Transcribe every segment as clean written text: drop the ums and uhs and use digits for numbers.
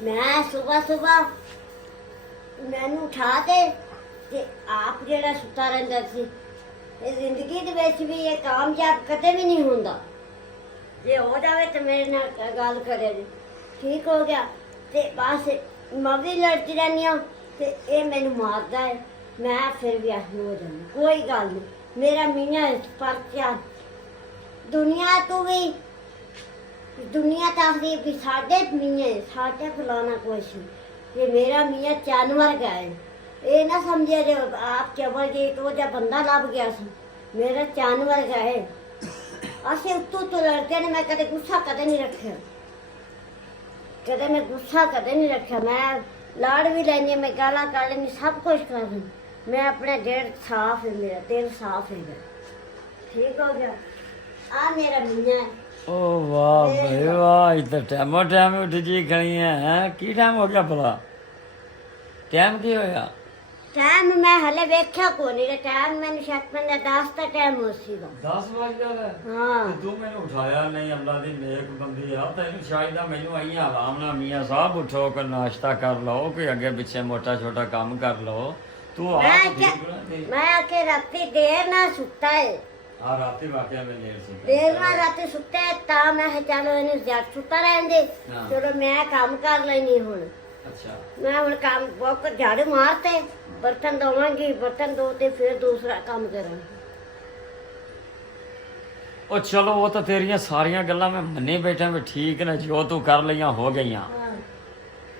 मैं सुबह सुबह मैनू उठा दे ते आप जेड़ा सुता रहिंदा सी ये जिंदगी दे विच भी ये कामयाब कदे भी नहीं हुंदा जे हो जावे ते मेरे नाल गल करे जी ठीक हो गया ते बस मैं भी लड़ती रहनी हूं ते ये मैनू मारदा है मैं फिर भी आखनी हो जानी कोई गल नहीं मेरा मियां परचा दुनिया तो भी दुनिया तो आखदी भी साढ़े मियां साढ़े फलाना कुछ ये मेरा मियां जानवर का है ये ना समझे जो आप चबल गए तो जब बंदा लभ गया सी मेरा जानवर का है असे उत्तों तो लड़ते ने मैं कदे गुस्सा कदे नहीं रखा कदे मैं गुस्सा कदे नहीं रखा मैं लाड़ भी लैनी मैं गाला कर लेनी सब कुछ कर लूँ मैं अपने दिल साफ है मेरा दिल साफ है ठीक हो गया आ मेरा मियां है ओ वाह भाई वाह इतना टाइमो टाइम उठ जी खड़ी है की टाइम हो गया भला टाइम की होया टाइम मैं हले वेख्या को नहीं टाइम मैंने शायद मैंने 10 का टाइम हो सीगा 10 ਵਜ ਗਿਆ हाँ ਤੂੰ ਮੈਨੂੰ ਉਠਾਇਆ ਨਹੀਂ ਅੱਲਾ ਦੀ ਨੇਕ ਬੰਦੀ ਆ ਤੈਨੂੰ ਸ਼ਾਇਦ ਮੈਨੂੰ ਆਈਆਂ ਆਰਾਮ ਨਾਲ ਮੀਆਂ ਸਾਹਿਬ ਉਠੋ ਕੇ ਨਾਸ਼ਤਾ ਕਰ ਲਓ ਕੋਈ ਅੱਗੇ ਪਿੱਛੇ ਮੋਟਾ ਛੋਟਾ ਕੰਮ ਕਰ ਲਓ ਤੂੰ ਆ मैं आके राती देर ना सुता है ਆ ਰਾਤੀ ਵਾਕਿਆ ਮੈਂ ਲੇਟ ਸੀ देर ना राती सुता है ता मैं चलो इन्हें ज्यादा सुता रहने दे चलो मैं काम कर लेनी हुन ਅੱਛਾ मैं हुन काम बहुत झाड़ू मारते बर्तन धोवांगी बर्तन धोते फिर दूसरा काम करूंगी ਉਹ ਚਲੋ ਉਹ ਤਾਂ ਤੇਰੀਆਂ ਸਾਰੀਆਂ ਗੱਲਾਂ ਮੈਂ ਮੰਨੀ ਬੈਠਾ ਵੀ ਠੀਕ ਨੇ ਜੋ ਤੂੰ ਕਰ ਲਈਆਂ ਹੋ ਗਈਆਂ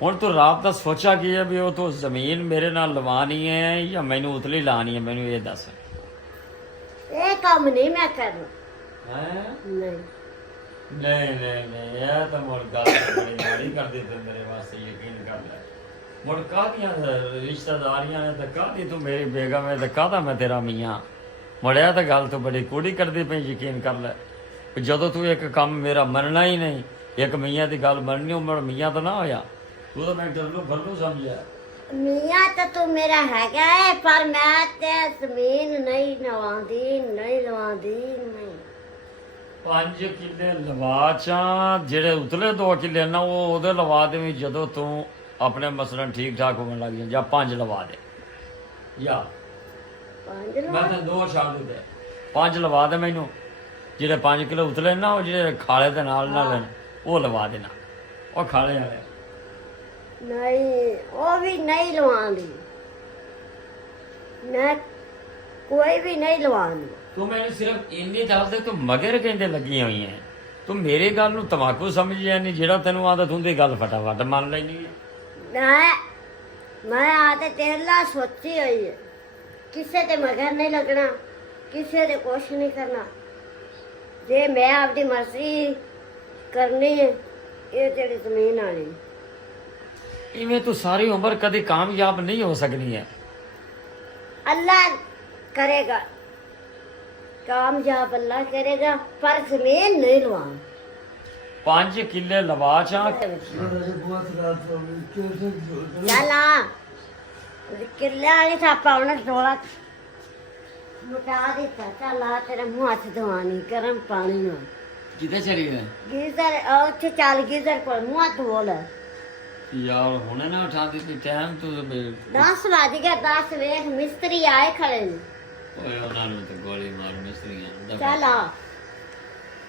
ਹੁਣ ਤੂੰ ਰਾਤ ਦਾ ਸੋਚਾ ਕੀ ਹੈ ਵੀ ਉਹ ਤੂੰ ਜ਼ਮੀਨ ਮੇਰੇ ਨਾਲ ਲਵਾਣੀ ਹੈ ਜਾਂ ਮੈਨੂੰ ਉਤਲੀ ਲਾਣੀ ਹੈ ਮੈਨੂੰ ਇਹ ਦੱਸ ये काम नहीं मैं करना ਹੈ नहीं ਨਹੀਂ ਨਹੀਂ ਨਹੀਂ ਇਹ ਤਾਂ ਮੁੜ ਗੱਲ ਬੜੀ ਮਾੜੀ ਕਰ ਦਿੱਤੀ ਮੇਰੇ ਵਾਸਤੇ ਯਕੀਨ ਕਰ ਲੈ ਮੁੜ ਕਾਹਦੀਆਂ ਰਿਸ਼ਤੇਦਾਰੀਆਂ ਨੇ ਤਾਂ ਕਾਹਦੀ ਤੂੰ ਮੇਰੀ ਬੇਗਮ ਹੈ ਤਾਂ ਕਾਹਦਾ ਮੈਂ ਤੇਰਾ ਮੀਆਂ ਮੁੜਿਆ ਤਾਂ ਗੱਲ ਤੂੰ ਬੜੀ ਕੂੜੀ ਕਰਦੀ ਪਈ ਯਕੀਨ ਕਰ ਲੈ ਵੀ ਜਦੋਂ ਤੂੰ ਇੱਕ ਕੰਮ ਮੇਰਾ ਮੰਨਣਾ ਹੀ ਨਹੀਂ ਇੱਕ ਮੀਆਂ ਦੀ ਗੱਲ ਮੰਨਣੀ ਉਮਰ ਮੀਆਂ ਤਾਂ ਨਾ ਹੋਇਆ ਤੂੰ ਤਾਂ ਮੈਂ ਡਰਨੋਂ ਭਰਨੋਂ ਸਮਝਿਆ मियाँ तो तू मेरा हैगा है पर मैं ते जमीन नहीं लवांदी नहीं लवांदी नहीं 5 ਕਿੱਲੇ ਲਵਾ ਚਾਂ ਜਿਹੜੇ ਉਤਲੇ 2 ਕਿੱਲੇ ਨਾ ਉਹ ਉਹਦੇ ਲਵਾ ਦੇਵੀਂ ਜਦੋਂ ਤੂੰ ਆਪਣੇ ਮਸਲਨ ਠੀਕ ਠਾਕ ਹੋਣ ਲੱਗ ਜਾਂ 5 ਲਵਾ ਦੇ ਜਾਂ पांच ਮੈਂ ਤਾਂ 2 ਛੱਡ ਦਿੱਤੇ 5 ਲਵਾ ਦੇ ਮੈਨੂੰ ਜਿਹੜੇ 5 ਕਿਲੋ ਉਤਲੇ ਨਾ ਉਹ ਜਿਹੜੇ ਖਾਲੇ ਦੇ ਨਾਲ ਨਾਲ ਉਹ ਲਵਾ ਦੇਣਾ ਉਹ ਖਾਲੇ ਵਾਲੇ नहीं वो भी नहीं लवांदी मैं कोई भी नहीं लवांदी ਤੂੰ ਮੈਨੂੰ ਸਿਰਫ ਇੰਨੀ ਦੱਸ ਦੇ ਤੂੰ ਮਗਰ ਕਹਿੰਦੇ ਲੱਗੀਆਂ ਹੋਈਆਂ ਤੂੰ ਮੇਰੀ ਗੱਲ ਨੂੰ ਤਮਾਕੂ ਸਮਝਿਆ ਨਹੀਂ ਜਿਹੜਾ ਤੈਨੂੰ ਆਂਦਾ ਤੂੰ ਦੀ ਗੱਲ ਫਟਾਫਟ ਮੰਨ ਲੈਣੀ मैं आते तेरला सोची हुई है किसी ते मगर नहीं लगना किसी ते कुछ नहीं करना जे मैं आपकी मर्जी करनी है ये तेरी जमीन आनी ਇਵੇਂ ਤੂੰ ਸਾਰੀ ਉਮਰ ਕਦੇ ਕਾਮਯਾਬ ਨਹੀਂ ਹੋ ਸਕਣੀ ਹੈ अल्लाह करेगा कामयाब अल्लाह करेगा पर जमीन नहीं लवाऊं 5 ਕਿੱਲੇ ਲਵਾ ਚਾਂ चल आ किले वाली थापा उन्हें डोला मुटा दिता चल आ तेरे मुंह हथ धवानी गर्म पानी में ਕਿੱਥੇ ਚਲੀ ਗਏ गीजर उत्थे चल गीजर को मुंह हथ धो ले ਯਾਰ ਹੁਣੇ ਨਾ ਉਠਾ ਦਿੱਤੀ ਟਾਈਮ ਤੂੰ 10 वज गया 10 वेख मिस्त्री आए खड़े ने ਓਏ ਉਹਨਾਂ ਨੂੰ ਤੇ ਗੋਲੀ ਮਾਰ ਮਿਸਤਰੀਆਂ चल आ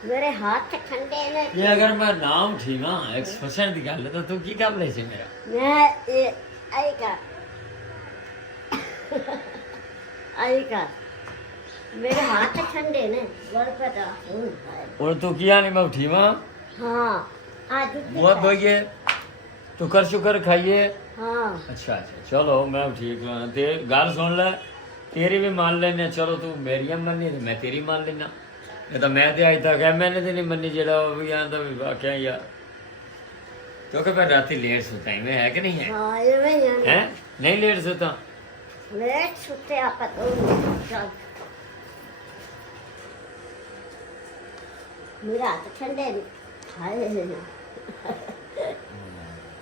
मेरे हाथ ठंडे ने ਇਹ ਅਗਰ ਮੈਂ ਨਾਮ ਠੀਵਾਂ ਐਕਸਪ੍ਰੈਸ਼ਨ ਦੀ ਗੱਲ ਹੈ ਤਾਂ ਤੂੰ ਕੀ ਕਰ ਲੈ ਸੀ ਮੇਰਾ मैं ये आई का आई का मेरे हाथ ठंडे ने गल पता ਹੁਣ ਤੂੰ ਕੀਆ ਨਹੀਂ ਮੈਂ ਉਠੀਵਾਂ हाँ आज मुँह धोइए शुक्र शुक्र खाइए हाँ अच्छा अच्छा चलो मैं ठीक हूँ ते गल सुन ले तेरी भी मान लेने चलो तू मेरी मन्नी ते मैं तेरी मान लेना ये तो मैं ते अज तक मैंने तो नहीं मन्नी जेड़ा भी आंदा भी वाकया यार क्योंकि मैं राती लेट सोता ही मैं है कि नहीं है हाँ ये वही हैं नहीं लेट सोता लेट छुट्टे आप तो चल मेरा हाथ ठंडे ने हाय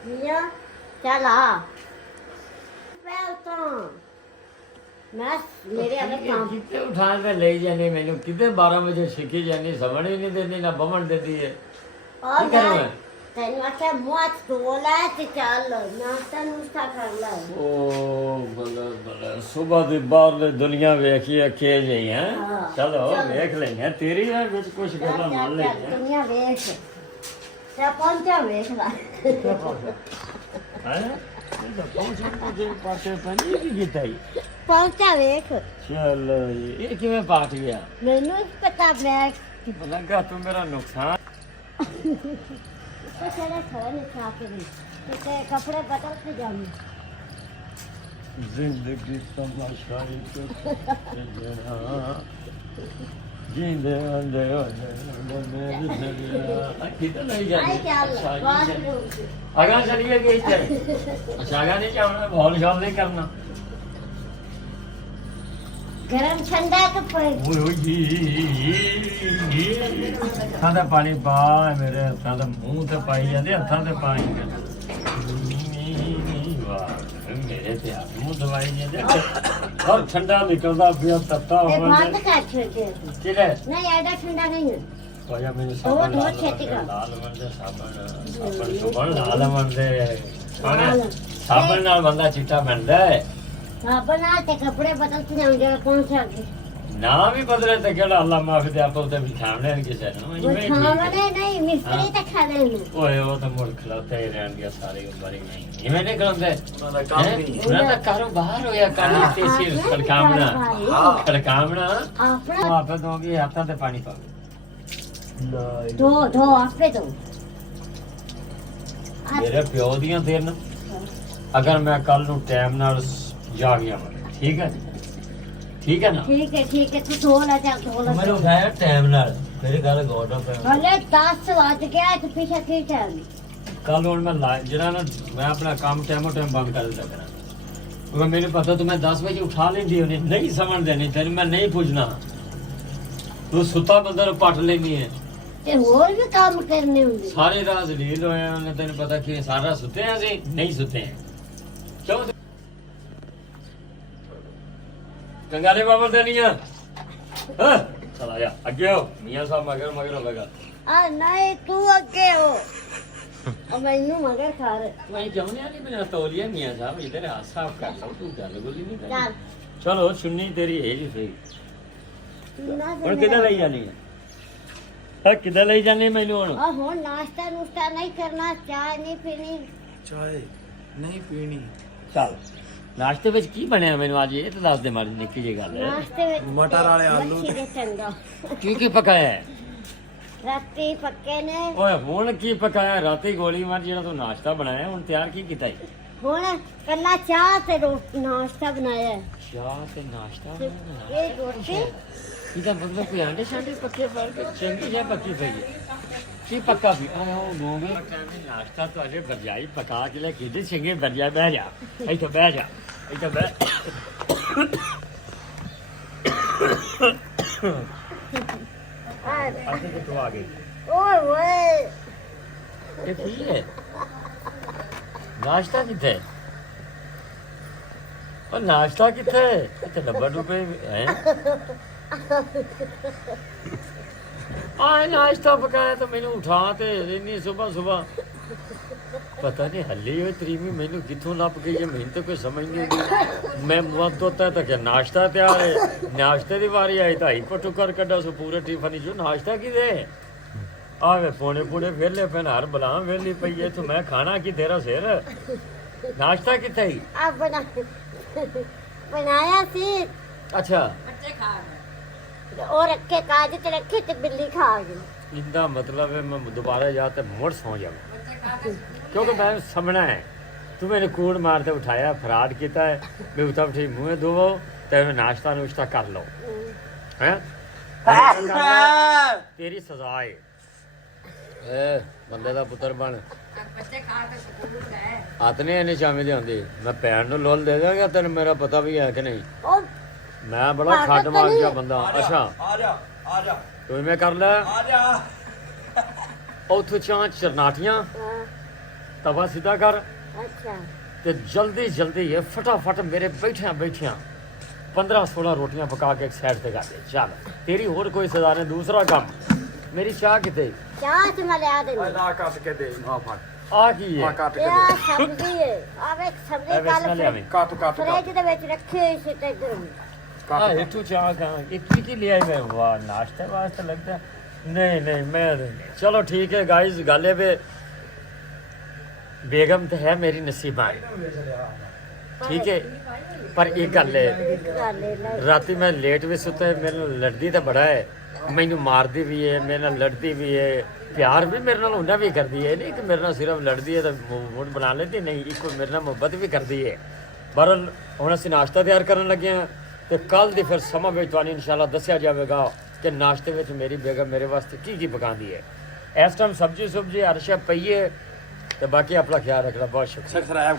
मियां चल आ मैं तो मैं मेरे अगर काम कितने उठा के ले जाने मैंने कितने 12 बजे छिकी जानी समझ ही नहीं देती ना बमन देती है और की करूं मैं ਤੈਨੂੰ ਆਖਿਆ ਮੂੰਹ ਹੱਥ ਧੋ ਲੈ ਤੇ ਚੱਲ ਨਾਸ਼ਤਾ ਨੂਸ਼ਤਾ ਕਰ ਲੈ ਓ ਬਲਾ ਸਵੇਰ ਦੀ ਬਾਹਰਲੀ ਦੁਨੀਆ ਵੇਖੀ ਅੱਖੇ ਜਈ ਹੈ ਹਾਂ, ਚਲੋ ਚਲੋ। ਵੇਖ ਲਈਆਂ ਤੇਰੀ ਹੈ ਵਿੱਚ ਕੁਝ ਗੱਲਾਂ ਮੰਨ ਲਈਆਂ ਦੁਨੀਆ ਵੇਖ ਤੇ ਪਹੁੰਚਾ ਵੇਖ ਲੈ ਹੈ ਇਹ ਤਾਂ ਪਹੁੰਚੇ ਪਾਸੇ ਪੰਨੀ ਕੀ ਕੀਤਾ ਈ ਪਹੁੰਚਾ ਵੇਖ ਚਲੋ ਜੀ, ਇਹ ਕਿਵੇਂ ਪਾਟ ਗਿਆ ਮੈਨੂੰ ਨੀ ਪਤਾ ਮੈਂ ਲੱਗਾ ਤੂੰ ਮੇਰਾ ਨੁਕਸਾਨ तो चले खड़े नहीं खा के भी तो कपड़े बदल के जाऊंगी ਜ਼ਿੰਦਗੀ ਤਮਾਸ਼ਾਈ ਤੇ ਜਿਹੜਾ ਜਿੰਦੇ ਹੁੰਦੇ ਹੋਏ ਮੇਰੀ ਦੁਨੀਆ ਕਿਤੇ ਨਹੀਂ आई क्या ਜਾਂਦੀ बात ਅਗਾਂ ਚਲੀਏ ਗਈ ਤੇ ਅੱਛਾ ਅਗਾਂ ਨਹੀਂ ਜਾਣਾ ਬਹੁਤ ਸ਼ਾਲ ਨਹੀਂ ਕਰਨਾ गरम ठंडा तो पड़े ਓਏ ਓਏ ਹੱਥਾਂ ਦਾ ਪਾਣੀ ਪਾ ਮੇਰੇ ਹੱਥਾਂ ਦਾ ਮੂੰਹ ਤੇ ਪਾਈ ਜਾਂਦੇ ਹੱਥਾਂ ਤੇ ਪਾਣੀ ਵਾਹ ਮੇਰੇ ਤੇ ਹੱਥ ਮੂੰਹ ਦਵਾਈ ਜਾਂਦੇ ਔਰ ਠੰਡਾ ਨਿਕਲਦਾ ਪਿਆ ਤੱਤਾ ये ਹੋਣਾ बात का छोटे ਕਿਹੜੇ नहीं ऐसा ठंडा नहीं है ਹੋਇਆ ਮੈਨੂੰ ਸਾਬਣ ਦੋ ਛੇਤੀ ਕਰ। ਲਾਲ ਮੰਦੇ ਸਾਬਣ ਸੁਬਣ ਲਾਲ ਮੰਦੇ ਸਾਬਣ ਨਾਲ ਬੰਦਾ ਚਿੱਟਾ ਬਣਦਾ ਹੈ हाँ बना के कपड़े बदल के जाऊंगे कौन सा ਨਾ ਵੀ ਬਦਲੇ ਤੇ ਕਿਹੜਾ ਅੱਲਾ ਮਾਫੀ ਦੇ ਆਪੋ ਤੇ ਬਿਠਾਉਣੇ ਨੇ ਕਿਸੇ ਨੂੰ वो ਇਵੇਂ ਠੀਕ ਹੈ। खाने नहीं मिस्त्री तक खा लेंगे ਓਏ ਉਹ ਤਾਂ ਮੁੜ ਖਲੋਤੇ ਹੀ ਰਹਿਣਗੇ ਸਾਰੇ ਉਮਰ ਹੀ ਨਹੀਂ ਇਵੇਂ ਨਹੀਂ ਕਰਾਉਂਦੇ ਉਹਨਾਂ ਦਾ ਕੰਮ ਹੈਂ? ਨਹੀਂ ਉਹਨਾਂ ਦਾ ਕਾਰੋਬਾਰ ਹੋਇਆ ਕੰਮ ਤੇ ਸਿਰ ਖੜਕਾਵਣਾ ਖੜਕਾਵਣਾ अपना ਆਪੇ ਦੋਗੀ ਹੱਥਾਂ ਤੇ ਪਾਣੀ ਪਾਵੇ दो दो आपे दो ਮੇਰੇ ਪਿਓ ਦੀਆਂ ਦਿਨ ਅਗਰ ਮੈਂ ਕੱਲ ਨੂੰ ਟਾਈਮ ਨਾਲ ਜਾ ਗਿਆ ਠੀਕ ਹੈ ਠੀਕ ਹੈ ਨਾ ठीक है तू धो ला जा धो ला ਮੈਨੂੰ ਉਠਾਇਆ ਟਾਈਮ ਨਾਲ ਮੇਰੀ ਗੱਲ ਗੌਰ ਨਾਲ ਪੈ भले 10 बज गया तो पीछे की टाइम ਕੱਲ ਹੁਣ ਮੈਂ ਜਿਹੜਾ ਨਾ ਮੈਂ ਆਪਣਾ ਕੰਮ ਟਾਈਮੋ ਟਾਈਮ ਬੰਦ ਕਰ ਦਿੰਦਾ ਕਰਾਂ ਕਿਉਂਕਿ ਮੈਨੂੰ ਪਤਾ ਤੂੰ ਮੈਂ 10 ਵਜੇ ਉਠਾ ਲੈਂਦੀ ਉਹਨੇ ਨਹੀਂ ਸਮਝਦੇ ਨਹੀਂ ਤੈਨੂੰ ਮੈਂ ਨਹੀਂ ਪੁੱਛਣਾ ਤੂੰ ਸੁੱਤਾ ਬੰਦਾ ਨੂੰ ਪੱਟ ਲੈਂਦੀ ਹੈ ਤੇ ਹੋਰ ਵੀ ਕੰਮ ਕਰਨੇ ਹੁੰਦੇ ਸਾਰੇ ਰਾਤ ਢੀਲ ਹੋਏ ਉਹਨੇ ਤੈਨੂੰ ਪਤਾ ਕਿ ਸਾਰਾ ਸੁੱਤੇ ਆ ਅਸੀਂ ਨਹੀਂ ਸੁੱਤੇ ਆ ਕਿਉਂ ਕੰਗਾਲੇ ਬਾਬਰ ਤੇ ਨਹੀਂ ਆ ਹਾਂ ਚਲਾ ਜਾ ਅੱਗੇ ਹੋ ਮੀਆਂ ਸਾਹਿਬ ਮਗਰ ਮਗਰ ਹੋਵੇਗਾ ਆ ਨਹੀਂ ਤੂੰ ਅੱਗੇ ਹੋ ਉਹ ਮੈਨੂੰ ਮਗਰ ਖਾ ਰਹੇ ਮੈਂ ਕਿਉਂ ਨਹੀਂ ਬਿਨਾ ਤੋਲੀਆ ਮੀਆਂ ਸਾਹਿਬ ਇਧਰ ਹੱਥ ਸਾਫ ਕਰ ਲਓ ਤੂੰ ਗੱਲ ਗੋਲੀ ਨਹੀਂ ਕਰ ਚੱਲ ਚਲੋ ਸੁਣਨੀ ਤੇਰੀ ਹੈ ਜੀ ਸਹੀ ਨਾ ਹੁਣ ਕਿੱਧਰ ਲਈ ਜਾਣੀ ਹੈ ਕਿੱਧਰ ਲਈ ਜਾਣੀ ਮੈਨੂੰ ਹੁਣ ਆ ਹੁਣ ਨਾਸ਼ਤਾ ਨੂਸ਼ਤਾ ਨਹੀਂ ਕਰਨਾ ਚਾਹ ਨਹੀਂ ਪੀਣੀ ਚਾਹੇ ਨਹੀਂ ਪੀਣੀ ਚੱਲ ਨਾਸ਼ਤੇ ਵਿੱਚ ਕੀ ਬਣਿਆ ਮੈਨੂੰ ਅੱਜ ਇਹ ਤਾਂ ਦੱਸ ਦੇ ਮਾੜੀ ਨਿੱਕੀ ਜਿਹੀ ਗੱਲ ਹੈ ਨਾਸ਼ਤੇ ਵਿੱਚ ਮਟਰ ਵਾਲੇ ਆਲੂ ਮੱਛੀ ਦੇ ਚੰਗਾ ਕੀ ਕੀ ਪਕਾਇਆ ਹੈ ਰਾਤੀ ਪੱਕੇ ਨੇ ਓਏ ਹੁਣ ਕੀ ਪਕਾਇਆ ਰਾਤੀ ਗੋਲੀ ਮਾਰ ਜਿਹੜਾ ਤੂੰ ਨਾਸ਼ਤਾ ਬਣਾਇਆ ਹੁਣ ਤਿਆਰ ਕੀ ਕੀਤਾ ਹੈ ਹੁਣ ਕੱਲਾ ਚਾਹ ਤੇ ਨਾਸ਼ਤਾ ਬਣਾਇਆ ਹੈ। ਚਾਹ ਤੇ ਨਾਸ਼ਤਾ ਤੇ ਬਣਾਇਆ। ਇਹ ਰੋਟੀ ਇਹਦਾ ਮਤਲਬ ਕੋਈ ਆਂਡੇ ਸ਼ਾਂਡੇ ਪੱਕੇ ਫੜ ਕੇ ਚੰਗੀ ਜਿਹਾ ਪੱਕੀ ਪਈ ਹੈ ਕੀ ਪੱਕਾ ਵੀ ਆਇਆ ਉਹ ਗੋਂਗੇ ਨਾਸ਼ਤਾ ਤੁਹਾਡੇ ਬਰਜਾਈ ਪਕਾ ਕੇ ਲੈ ਕਿਤੇ ਚੰਗੇ ਬਰਜਾ ਬਹਿ ਜਾ ਇੱਥੇ ਬਹਿ ਜਾ ਇੱਥੇ ਬਹਿ ਆ ਅੱਗੇ ਕਿੱਥੋਂ ਆ ਗਈ ਓਏ ਓਏ ਇਹ ਕੀ ਹੈ ਨਾਸ਼ਤਾ ਕਿੱਥੇ ਹੈ? ਉਹ ਨਾਸ਼ਤਾ ਕਿੱਥੇ ਹੈ? ਇੱਥੇ ਡੱਬਾ ਡੁੱਬੇ ਹੈ ਆਹ ਨਾਸ਼ਤਾ ਪਕਾਇਆ ਤਾਂ ਮੈਨੂੰ ਉਠਾ ਤੇ ਇੰਨੀ ਸਵੇਰ ਸਵੇਰ ਪਤਾ ਨਹੀਂ ਹੱਲੀ ਹੋਈ ਤਰੀਮੀ ਮੈਨੂੰ ਕਿੱਥੋਂ ਲੱਭ ਗਈ ਹੈ ਮੈਨੂੰ ਤਾਂ ਕੋਈ ਸਮਝ ਨਹੀਂ ਆਉਂਦੀ ਮੈਂ ਮੂੰਹ ਧੋਤਾ ਤਾਂ ਕਿ ਨਾਸ਼ਤਾ ਤਿਆਰ ਹੈ ਨਾਸ਼ਤੇ ਦੀ ਵਾਰੀ ਆਈ ਤਾਂ ਹੀ ਪਟੂ ਕਰ ਕੱਢਾ ਸੋ ਪੂਰੇ ਟਿਫਨ ਜੋ ਨਾਸ਼ਤਾ ਕਿਦੇ ਆਵੇ ਪੋਣੇ ਪੂੜੇ ਵੇਲੇ ਪੈਨ ਹਰ ਬਲਾਂ ਵੇਲੀ ਪਈ ਐ ਤੂੰ ਮੈਂ ਖਾਣਾ ਕੀ ਤੇਰਾ ਸਿਰ ਨਾਸ਼ਤਾ ਕਿੱਥੇ ਹੀ ਆ ਬਣਾਇਆ ਸੀ ਅੱਛਾ और रखे काज ते रखे ते बिल्ली खा गई ਇਹਦਾ ਮਤਲਬ ਹੈ ਮੈਂ ਦੁਬਾਰਾ ਜਾ ਤੇ ਮੁੜ ਸੌ ਜਾਵਾਂ ਕਿਉਂਕਿ ਮੈਂ ਸਮਣਾ ਹੈ ਤੂੰ ਮੈਨੂੰ ਕੂੜ ਮਾਰ ਤੇ ਉਠਾਇਆ ਫਰਾਡ ਕੀਤਾ ਹੈ ਮੈਂ ਉਤਾ ਉਠੀ ਮੂੰਹ ਧੋਵੋ ਤੇ ਨਾਸ਼ਤਾ ਨੁਸ਼ਤਾ ਕਰ ਲਓ ਹੈ ਤੇਰੀ ਸਜ਼ਾ ਹੈ ਏ ਬੰਦੇ ਦਾ ਪੁੱਤਰ ਬਣ ਆਤਨੇ ਇਹਨੇ ਸ਼ਾਮੇ ਦੇ ਹੁੰਦੇ ਮੈਂ ਭੈਣ ਨੂੰ ਲੋਲ ਦੇ ਦਾਂਗਾ ਤੈਨੂੰ ਮੇਰਾ ਪਤਾ ਵੀ ਹੈ ਕਿ ਨਹੀਂ ओ ਮੈਂ ਬੜਾ ਖੱਟ ਮਾਰ ਗਿਆ ਬੰਦਾ ਅੱਛਾ ਆ ਜਾ ਤੂੰ ਮੈਂ ਕਰ ਲੈ ਆ ਜਾ ਉੱਥੋਂ ਚਾਂ ਚਰਨਾਟੀਆਂ ਤਵਾ ਸਿੱਧਾ ਕਰ अच्छा ਤੇ ਜਲਦੀ ਜਲਦੀ ਇਹ ਫਟਾਫਟ ਮੇਰੇ ਬੈਠਿਆਂ 15-16 ਰੋਟੀਆਂ ਪਕਾ ਕੇ ਇੱਕ ਸਾਈਡ ਤੇ ਕਰ ਦੇ ਚੱਲ ਤੇਰੀ ਹੋਰ ਕੋਈ ਸਜ਼ਾ ਨਹੀਂ ਦੂਸਰਾ ਕੰਮ ਮੇਰੀ ਚਾਹ ਕਿਤੇ ਚਾਹ ਤੇ ਮੈਂ ਲਿਆ ਦੇਣੀ ਲਾ ਕੱਟ ਕੇ ਦੇ ਆ ਫੜ ਆ ਕੀ ਆ ਹੈ ਕੱਟ ਕੇ ਇਹ ਦੇ ਆ ਸਬਜ਼ੀ ਹੈ ਆ ਵੇਖ ਇਹ ਸਬਜ਼ੀ ਵਿੱਚ ਨਾ ਕੱਲ ਲਿਆਵੇਂ ਕੱਟ ਕੱਟ ਫਰਿੱਜ ਦੇ ਵਿੱਚ ਰੱਖੀ ਹੋਈ ਸੀ ਤੇ ਇੱਧਰ ਆ ਇਥੋਂ ਚਾਹ ਕਹਾਂ ਕੀ ਲਿਆ ਮੈਂ ਵਾਹ ਨਾਸ਼ਤੇ ਵਾਸਤੇ ਲੱਗਦਾ नहीं नहीं मैं चलो ठीक है गाइस गाले पे बेगम तो है मेरी नसीबान ठीक है पर एक गल है राती मैं लेट भी सुता है मेरे नाल लड़दी तो बड़ा है मैनू मारदी भी है मेरे नाल लड़दी भी है प्यार भी मेरे नाल उन्हें भी करदी है नहीं कि मेरे नाल सिर्फ लड़दी है तो मूड बना लेती नहीं एक मेरे नाल मुहब्बत भी करदी है बहरहाल हुण असीं नाश्ता तैयार करन लगे हैं तो कल दी फिर समा विच तुहानूं इंशाअल्लाह दस्सिया जाएगा कि नाश्ते में मेरी बेगम मेरे वास्ते की पकाती है इस टाइम सब्जी सुब्जी हर शे पई है तो बाकी अपना ख्याल रखना बहुत शुक्रिया सब्सक्राइब